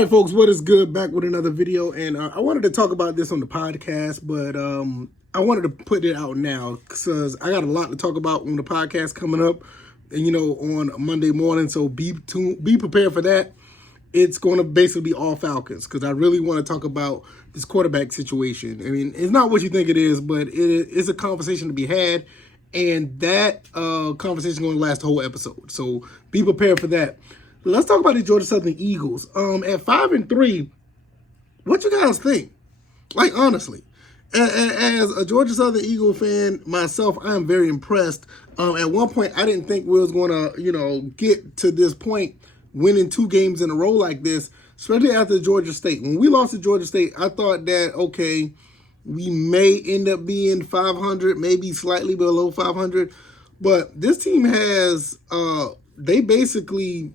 right, folks, what is good? Back with another video, and I wanted to talk about this on the podcast, but I wanted to put it out now because I got a lot to talk about on the podcast coming up, and on Monday morning. So be prepared for that. It's going to basically be all Falcons because I really want to talk about this quarterback situation. I mean, it's not what you think it is, but it is a conversation to be had, and that conversation is going to last the whole episode. So be prepared for that. Let's talk about the Georgia Southern Eagles. At 5-3, what you guys think? Like, honestly, as a Georgia Southern Eagle fan myself, I am very impressed. At one point, I didn't think we was going to, get to this point, winning 2 games in a row like this, especially after Georgia State. When we lost to Georgia State, I thought that, okay, we may end up being 500, maybe slightly below 500. But this team has, they basically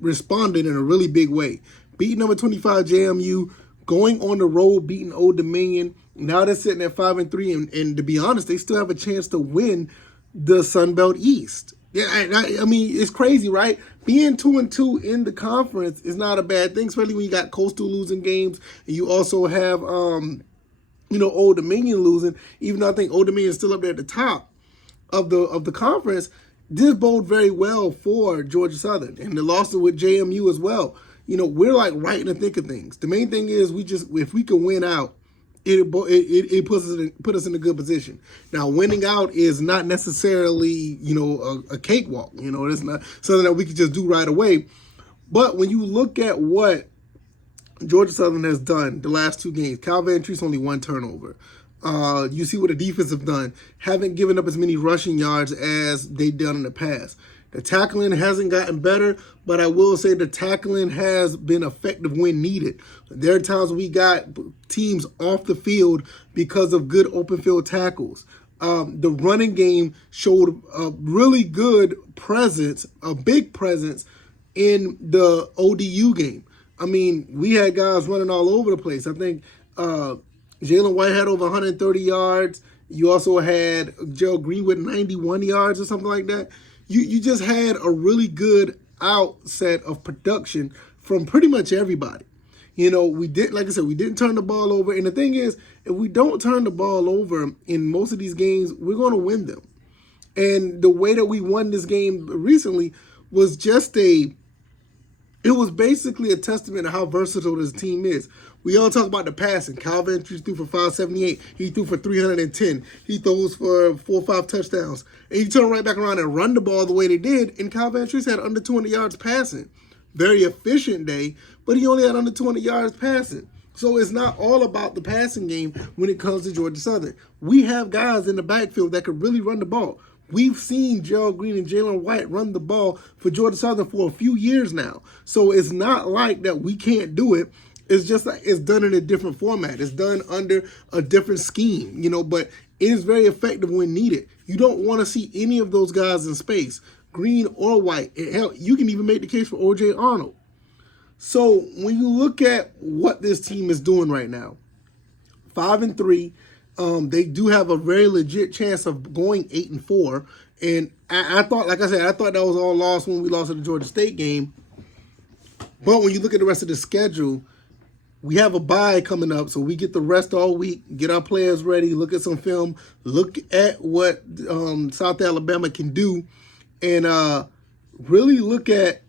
responded in a really big way. Beating number 25 JMU, going on the road, beating Old Dominion. Now they're sitting at 5-3, and to be honest, they still have a chance to win the Sun Belt East. Yeah, I mean, it's crazy, right? Being 2-2 in the conference is not a bad thing, especially when you got Coastal losing games, and you also have, Old Dominion losing. Even though I think Old Dominion is still up there at the top of the conference, this bode very well for Georgia Southern, and the loss with JMU as well. We're like right in the thick of things. The main thing is if we can win out, it put us in a good position. Now, winning out is not necessarily a cakewalk. It's not something that we can just do right away. But when you look at what Georgia Southern has done the last 2 games, Cal Ventry's only 1 turnover. You see what the defense have done. Haven't given up as many rushing yards as they've done in the past. The tackling hasn't gotten better, but I will say the tackling has been effective when needed. There are times we got teams off the field because of good open field tackles. The running game showed a really good presence, a big presence in the ODU game. I mean, we had guys running all over the place. I think Jalen White had over 130 yards. You also had Gerald Green with 91 yards or something like that. You just had a really good outset of production from pretty much everybody. We didn't turn the ball over. And the thing is, if we don't turn the ball over in most of these games, we're going to win them. And the way that we won this game recently was it was basically a testament to how versatile this team is. We all talk about the passing. Cal Ventry threw for 578. He threw for 310. He throws for 4 or 5 touchdowns. And you turn right back around and run the ball the way they did, and Cal Ventry's had under 200 yards passing. Very efficient day, but he only had under 200 yards passing. So it's not all about the passing game when it comes to Georgia Southern. We have guys in the backfield that could really run the ball. We've seen Gerald Green and Jalen White run the ball for Georgia Southern for a few years now. So it's not like that we can't do it. It's just like it's done in a different format. It's done under a different scheme, but it is very effective when needed. You don't want to see any of those guys in space, Green or White. Hell, you can even make the case for O.J. Arnold. So when you look at what this team is doing right now, 5-3, they do have a very legit chance of going 8-4. And I thought, like I said, I thought that was all lost when we lost to the Georgia State game. But when you look at the rest of the schedule, we have a bye coming up, so we get the rest all week, get our players ready, look at some film, look at what South Alabama can do, and really look at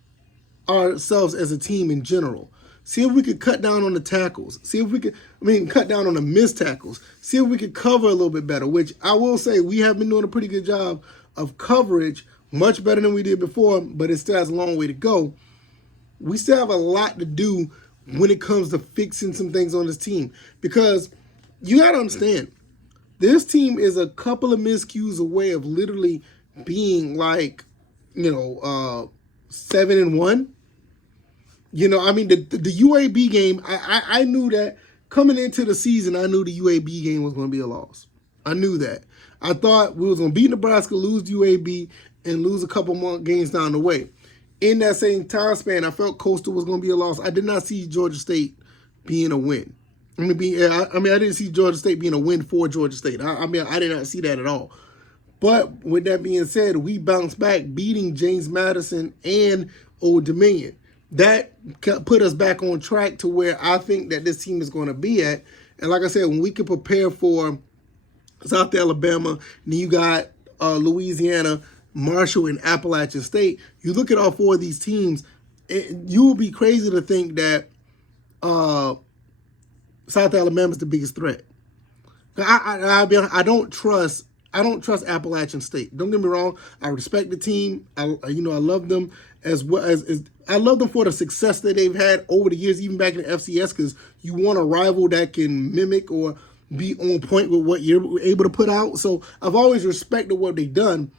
ourselves as a team in general. See if we could cut down on the tackles. See if we could, cut down on the missed tackles. See if we could cover a little bit better, which I will say we have been doing a pretty good job of coverage, much better than we did before, but it still has a long way to go. We still have a lot to do when it comes to fixing some things on this team, because you got to understand, this team is a couple of miscues away of literally being like, 7-1. The UAB game, I knew that coming into the season, I knew the UAB game was going to be a loss. I knew that. I thought we was going to beat Nebraska, lose UAB, and lose a couple more games down the way. In that same time span, I felt Coastal was going to be a loss. I did not see Georgia State being a win. I didn't see Georgia State being a win for Georgia State. I did not see that at all. But with that being said, we bounced back, beating James Madison and Old Dominion. that put us back on track to where I think that this team is going to be at. And like I said, when we can prepare for South Alabama, then you got Louisiana, Marshall, and Appalachian State. You look at all four of these teams, you would be crazy to think that South Alabama is the biggest threat. I don't trust Appalachian State. Don't get me wrong. I respect the team. I love them as well as I love them for the success that they've had over the years, even back in the FCS, because you want a rival that can mimic or be on point with what you're able to put out. So I've always respected what they've done.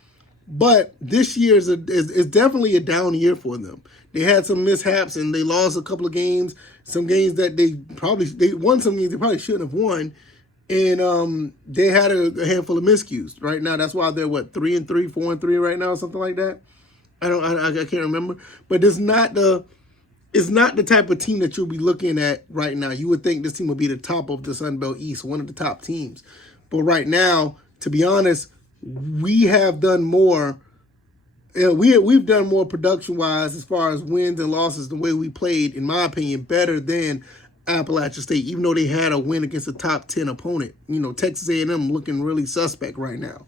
But this year is definitely a down year for them. They had some mishaps and they lost a couple of games. Some games that they won some games they probably shouldn't have won. And they had a handful of miscues. Right now, that's why they're 3-3, 4-3 right now, something like that. I can't remember. But it's not the type of team that you'll be looking at right now. You would think this team would be the top of the Sun Belt East, one of the top teams. But right now, to be honest, we have done more. We've done more production-wise as far as wins and losses, the way we played, in my opinion, better than Appalachian State, even though they had a win against a top 10 opponent. Texas A&M looking really suspect right now.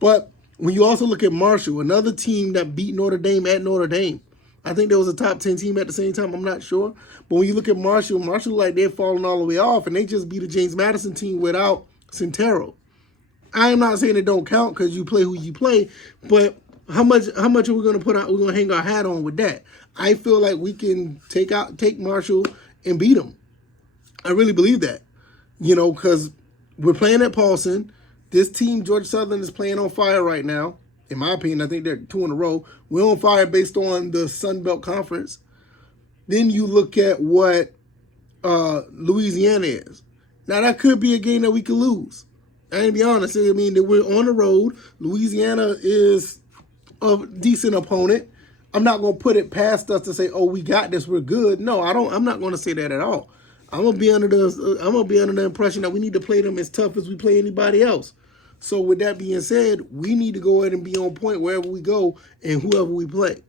But when you also look at Marshall, another team that beat Notre Dame at Notre Dame, I think there was a top 10 team at the same time. I'm not sure. But when you look at Marshall like they're falling all the way off, and they just beat a James Madison team without Centero. I am not saying it don't count because you play who you play, but how much are we going to put out? We're going to hang our hat on with that. I feel like we can take Marshall and beat them. I really believe that, because we're playing at Paulson. This team, Georgia Southern, is playing on fire right now. In my opinion, I think they're 2 in a row. We're on fire based on the Sun Belt Conference. Then you look at what Louisiana is. Now, that could be a game that we could lose. I ain't be honest. I mean, that we're on the road. Louisiana is a decent opponent. I'm not going to put it past us to say, "Oh, we got this. We're good." No, I don't. I'm not going to say that at all. I'm gonna be under the impression that we need to play them as tough as we play anybody else. So with that being said, we need to go ahead and be on point wherever we go and whoever we play.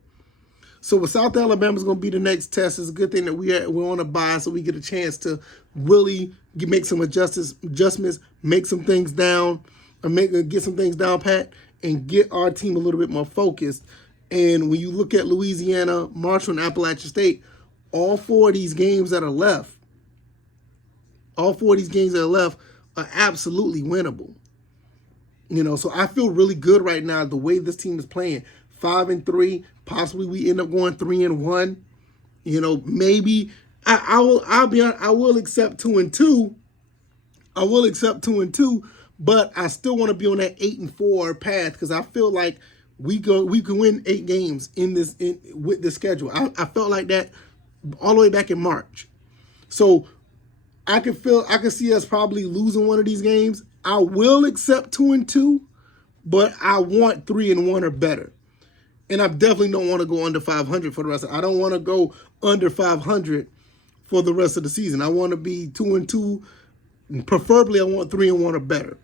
So with South Alabama is going to be the next test. It's a good thing that we're on a bye, so we get a chance to really make some adjustments, make some things down, or get some things down pat, and get our team a little bit more focused. And when you look at Louisiana, Marshall, and Appalachian State, all four of these games that are left are absolutely winnable. So I feel really good right now the way this team is playing. 5-3, possibly we end up going 3-1. Maybe I will accept 2-2. I will accept 2-2, but I still want to be on that 8-4 path because I feel like we can win 8 games with this schedule. I felt like that all the way back in March. So I can see us probably losing one of these games. I will accept 2-2, but I want 3-1 or better. And I definitely don't want to go under 500 for the rest. I don't want to go under 500 for the rest of the season. I want to be 2-2. Preferably, I want 3-1 or better.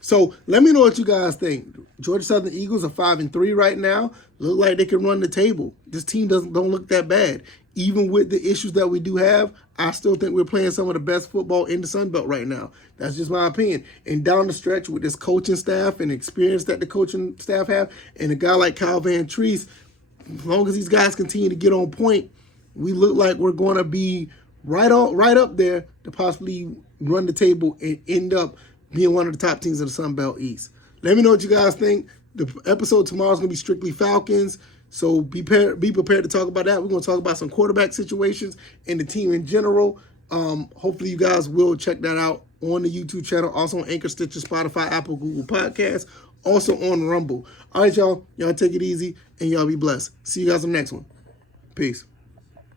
So let me know what you guys think. Georgia Southern Eagles are 5-3 right now. Look like they can run the table. This team don't look that bad. Even with the issues that we do have, I still think we're playing some of the best football in the Sun Belt right now. That's just my opinion. And down the stretch with this coaching staff and experience that the coaching staff have, and a guy like Kyle Van Treese, as long as these guys continue to get on point, we look like we're going to be right up there to possibly run the table and end up being one of the top teams of the Sun Belt East. Let me know what you guys think. The episode tomorrow is going to be strictly Falcons. So be prepared to talk about that. We're going to talk about some quarterback situations and the team in general. Hopefully you guys will check that out on the YouTube channel, also on Anchor, Stitcher, Spotify, Apple, Google Podcasts, also on Rumble. All right, y'all. Y'all take it easy and y'all be blessed. See you guys on the next one. Peace.